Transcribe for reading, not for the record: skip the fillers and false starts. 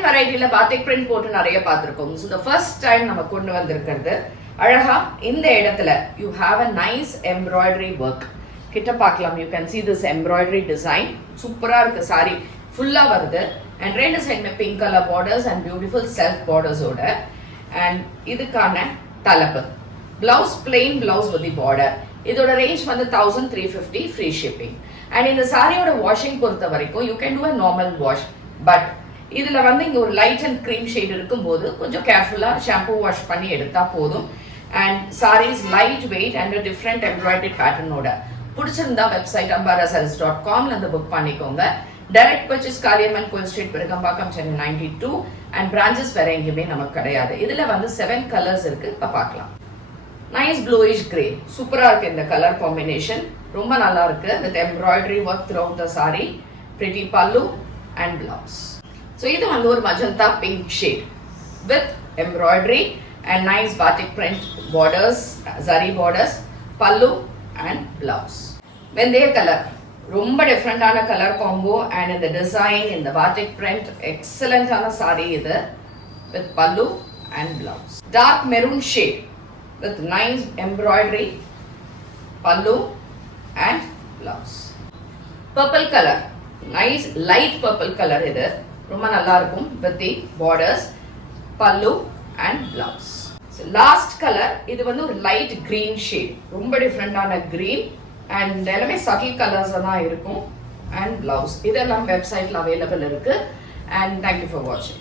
Cotton வெரைட்டில பாத்திக் print போட்டு நிறைய பார்த்திருக்கோம். ஸோ த ஃபர்ஸ்ட் டைம் நம்ம கொண்டு வந்திருக்கிறது அழகா இந்த இடத்துல you have a nice embroidery work. கிட்ட பார்க்கலாம். You can see this embroidery design. சூப்பரா இருக்கு. சாரி ஃபுல்லா வருது அண்ட் ரெண்டு சைடுமே pink colour borders and beautiful self பார்டர்ஸோட. அண்ட் இதுக்கான தலைப்பு blouse plain blouse with border. இதோட ரேஞ்ச் வந்து 1350 ஃப்ரீ ஷிப்பிங். அண்ட் இந்த சாரியோட வாஷிங் பொறுத்த வரைக்கும் you can do a normal wash. But இதுல வந்து இங்க ஒரு லைட் அண்ட் கிரீம் ஷேட் இருக்கும்போது கொஞ்சம் கேர்ஃபுல்லா ஷாம்பூ வாஷ் பண்ணி எடுத்தா போதும். And saris light weight and different embroidery பேட்டர்னோட. பிடிச்சிருந்தா வெப்சைட் ambarasarees.com வந்து புக் பண்ணிக்கோங்க. டைரக்ட் பர்ச்சேஸ் காளியம்மன் கோயில் street, Perugambakkam, Chennai 92 and branches வேற எங்கேயுமே நமக்கு கிடையாது. இதுல வந்து 7 கலர்ஸ் இருக்கு. இப்ப பார்க்கலாம். நைஸ் ப்ளூயிஷ் கிரே, சூப்பரா இருக்கு இந்த கலர் காம்பினேஷன். ரொம்ப நல்லா இருக்கு. With embroidery work throughout the sari, pretty pallu and blouse. So இது வந்து ஒரு magenta pink shade with embroidery and nice batik print borders, zari borders, pallu and blouse. வெந்தய கலர், ரொம்ப டிஃப்ரெண்டான கலர் காம்போ அண்ட் இந்த டிசைன், இந்த பாட்டிக் பிரிண்ட் எக்ஸலண்டான சாரி இது with pallu and blouse. Dark maroon shade with nice embroidery, pallu and blouse. Purple colour, nice light purple colour. இது ரொம்ப நல்லா இருக்கும் with the borders, pallu and blouse. Last colour இது வந்து ஒரு லைட் கிரீன் ஷேட், ரொம்ப டிஃப்ரெண்டான கிரீன் அண்ட் எல்லாமே சட்டில் கலர்ஸ் தான் இருக்கும். அண்ட் பிளவுஸ் இதெல்லாம் வெப்சைட்ல அவைலபிள் இருக்கு. அண்ட் தேங்க்யூ ஃபார் வாட்சிங்.